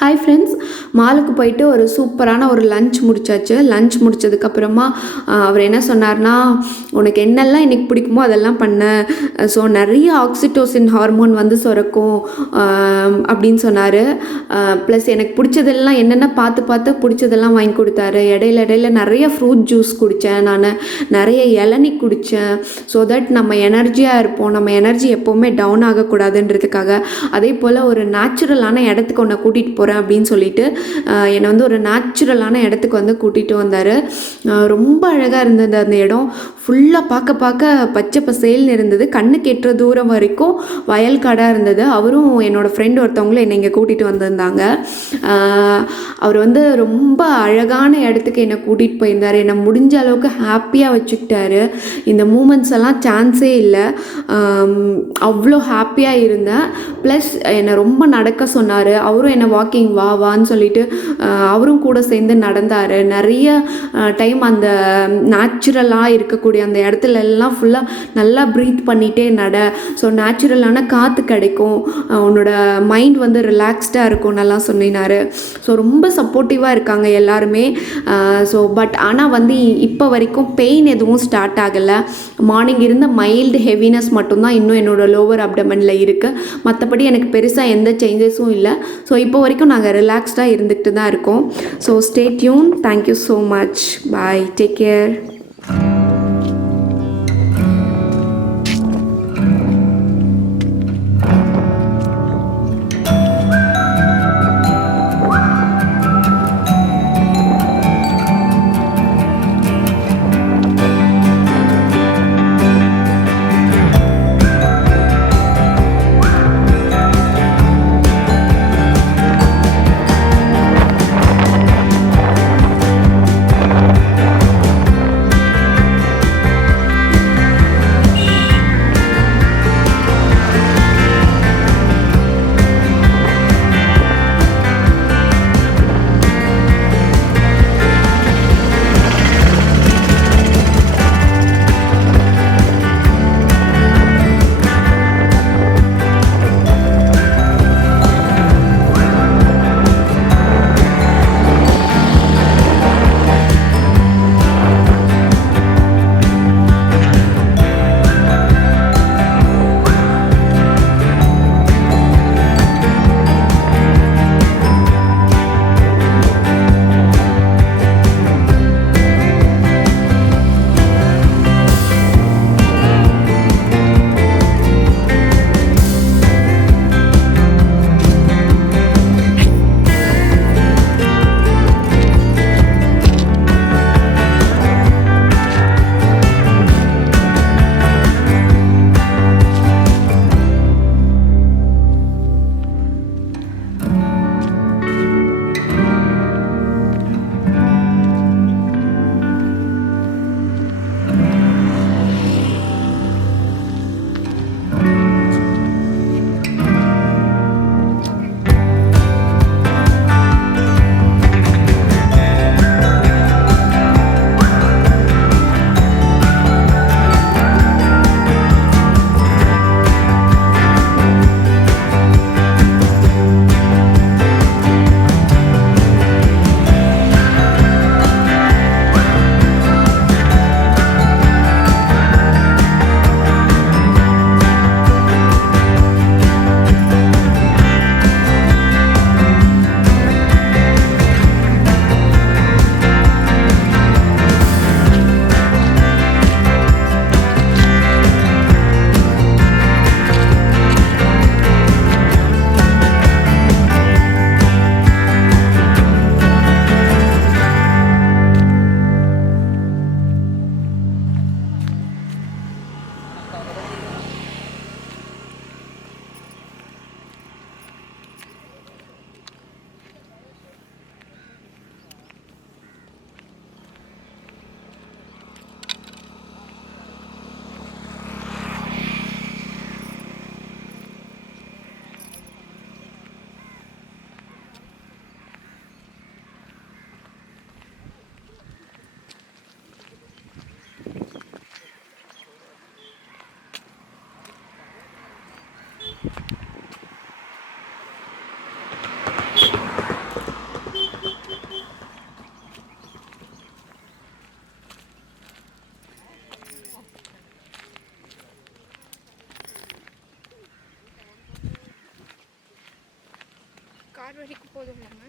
Hi friends. மாலுக்கு போயிட்டு ஒரு சூப்பரான ஒரு லஞ்ச் முடிச்சாச்சு. லஞ்ச் முடிச்சதுக்கப்புறமா அவர் என்ன சொன்னார்னா, "உனக்கு என்னெல்லாம் இன்னைக்கு பிடிக்குமோ அதெல்லாம் பண்ண. ஸோ நிறைய ஆக்சிடோசின் ஹார்மோன் வந்து சுரக்கும்" அப்படின்னு சொன்னார். ப்ளஸ் எனக்கு பிடிச்சதெல்லாம் என்னென்ன பார்த்து பார்த்து பிடிச்சதெல்லாம் வாங்கி கொடுத்தாரு. இடையில இடையில நிறைய ஃப்ரூட் ஜூஸ் குடித்தேன், நான் நிறைய இளநீ குடித்தேன். ஸோ தட் நம்ம எனர்ஜியாக இருப்போம், நம்ம எனர்ஜி எப்போவுமே டவுன் ஆகக்கூடாதுன்றதுக்காக. அதே போல் ஒரு நேச்சுரலான இடத்துக்கு ஒன்று கூட்டிகிட்டு போகிறேன் அப்படின்னு சொல்லிட்டு என்னை வந்து ஒரு நேச்சுரலான இடத்துக்கு வந்து கூட்டிகிட்டு வந்தார். ரொம்ப அழகாக இருந்தது அந்த இடம். ஃபுல்லாக பார்க்க பார்க்க பச்சை பசேல்னு இருந்தது. கண்ணுக்கு எட்டுற தூரம் வரைக்கும் வயல்காடாக இருந்தது. அவரும் என்னோடய ஃப்ரெண்ட் ஒருத்தவங்களும் என்னை இங்கே கூட்டிகிட்டு வந்திருந்தாங்க. அவர் வந்து ரொம்ப அழகான இடத்துக்கு என்னை கூட்டிகிட்டு போயிருந்தார். என்னை முடிஞ்ச அளவுக்கு ஹாப்பியாக வச்சுக்கிட்டாரு. இந்த மூமெண்ட்ஸ் எல்லாம் சான்ஸே இல்லை. அவ்வளோ ஹாப்பியாக இருந்தேன். ப்ளஸ் என்னை ரொம்ப நடக்க சொன்னார். அவரும் என்னை வாக்கிங் வான்னு சொல்லிட்டு அவரும் கூட சேர்ந்து நடந்தார். நிறைய டைம் அந்த நேச்சுரலாக இருக்கக்கூடிய அந்த இடத்துல எல்லாம் ஃபுல்லாக நல்லா ப்ரீத் பண்ணிகிட்டே நட. ஸோ நேச்சுரலான காற்று கிடைக்கும், உன்னோட மைண்ட் வந்து ரிலாக்ஸ்டாக இருக்கும் நல்லா சொன்னினார். ஸோ ரொம்ப சப்போர்ட்டிவாக இருக்காங்க எல்லாருமே. ஸோ பட் ஆனால் வந்து இப்போ வரைக்கும் பெயின் எதுவும் ஸ்டார்ட் ஆகலை. மார்னிங் இருந்த மைல்டு ஹெவினஸ் மட்டும்தான் இன்னும் என்னோடய லோவர் அப்டமனில் இருக்குது. மற்றபடி எனக்கு பெருசாக எந்த சேஞ்சஸும் இல்லை. ஸோ இப்போ வரைக்கும் நாங்கள் ரிலாக்ஸ்டாக இருந்துக்கிட்டு தான் இருக்கோம். So stay tune. Thank you so much. Bye. Take care. Car வரைக்கும் போதும் இல்லைங்க.